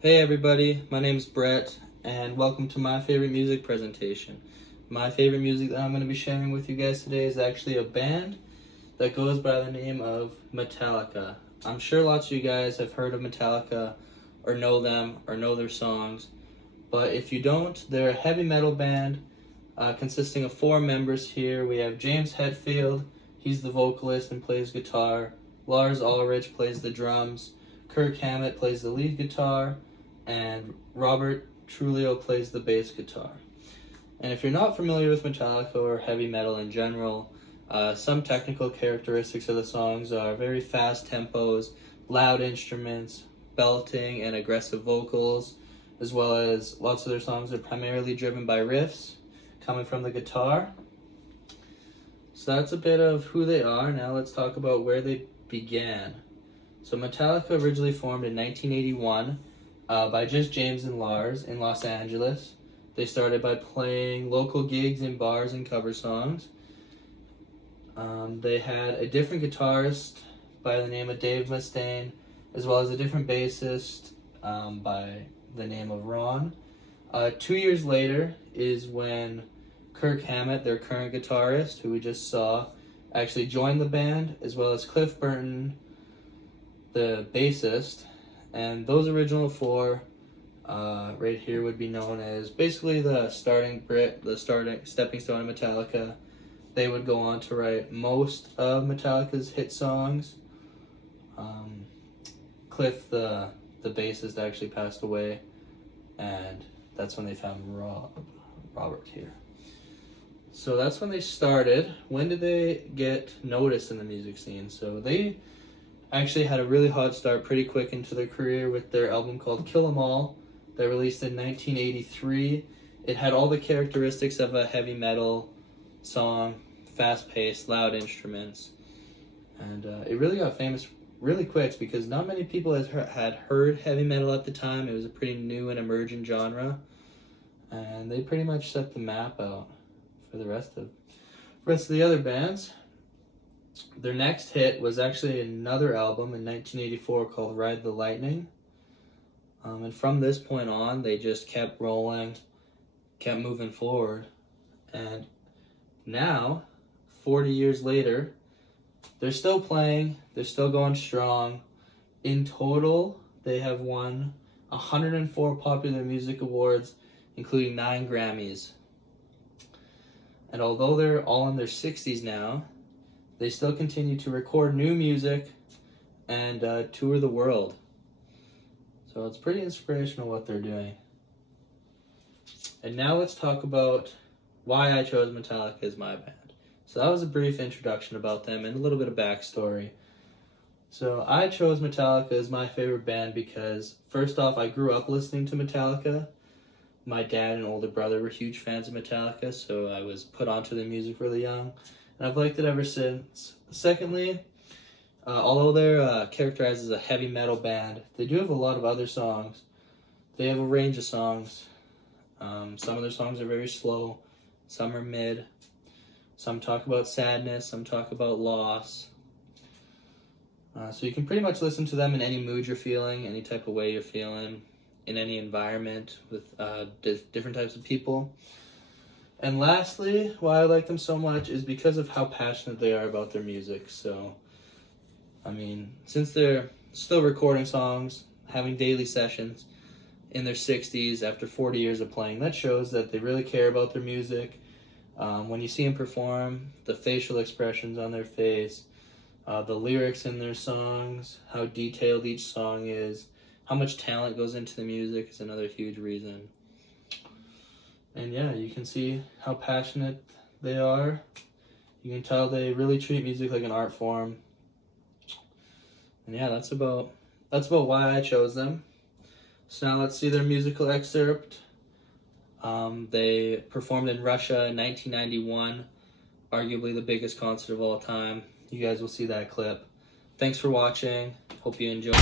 Hey everybody, my name is Brett, and welcome to my favorite music presentation. My favorite music that I'm going to be sharing with you guys today is actually a band that goes by the name of Metallica. I'm sure lots of you guys have heard of Metallica, or know them, or know their songs, but if you don't, they're a heavy metal band consisting of 4 members here. We have James Hetfield, he's the vocalist and plays guitar. Lars Ulrich plays the drums. Kirk Hammett plays the lead guitar, and Robert Trujillo plays the bass guitar. And if you're not familiar with Metallica or heavy metal in general, some technical characteristics of the songs are very fast tempos, loud instruments, belting, and aggressive vocals, as well as lots of their songs are primarily driven by riffs coming from the guitar. So that's a bit of who they are. Now let's talk about where they began. So Metallica originally formed in 1981 by just James and Lars in Los Angeles. They started by playing local gigs in bars and cover songs. They had a different guitarist by the name of Dave Mustaine, as well as a different bassist by the name of Ron. 2 years later is when Kirk Hammett, their current guitarist, who we just saw, actually joined the band, as well as Cliff Burton, the bassist. And those original 4 right here would be known as basically the starting stepping stone of Metallica. They would go on to write most of Metallica's hit songs. Cliff, the bassist, actually passed away, and that's when they found Robert here. So that's when they started. When did they get noticed in the music scene? So they actually had a really hot start pretty quick into their career with their album called Kill 'Em All that released in 1983. It had all the characteristics of a heavy metal song, fast-paced, loud instruments, and it really got famous really quick because not many people had heard heavy metal at the time. It was a pretty new and emerging genre, and they pretty much set the map out for the rest of the other bands. Their next hit was actually another album in 1984 called Ride the Lightning. And from this point on, they just kept rolling, kept moving forward. And now, 40 years later, they're still playing, they're still going strong. In total, they have won 104 Popular Music Awards, including 9 Grammys. And although they're all in their 60s now, they still continue to record new music and tour the world. So it's pretty inspirational what they're doing. And now let's talk about why I chose Metallica as my band. So that was a brief introduction about them and a little bit of backstory. So I chose Metallica as my favorite band because, first off, I grew up listening to Metallica. My dad and older brother were huge fans of Metallica, so I was put onto their music really young, and I've liked it ever since. Secondly, although they're characterized as a heavy metal band, they do have a lot of other songs. They have a range of songs. Some of their songs are very slow, some are mid, some talk about sadness, some talk about loss. So you can pretty much listen to them in any mood you're feeling, any type of way you're feeling, in any environment with different types of people. And lastly, why I like them so much is because of how passionate they are about their music. So, I mean, since they're still recording songs, having daily sessions in their 60s after 40 years of playing, that shows that they really care about their music. When you see them perform, the facial expressions on their face, the lyrics in their songs, how detailed each song is, how much talent goes into the music is another huge reason. And yeah, you can see how passionate they are. You can tell they really treat music like an art form. And yeah, that's about why I chose them. So now let's see their musical excerpt. They performed in Russia in 1991, arguably the biggest concert of all time. You guys will see that clip. Thanks for watching. Hope you enjoy.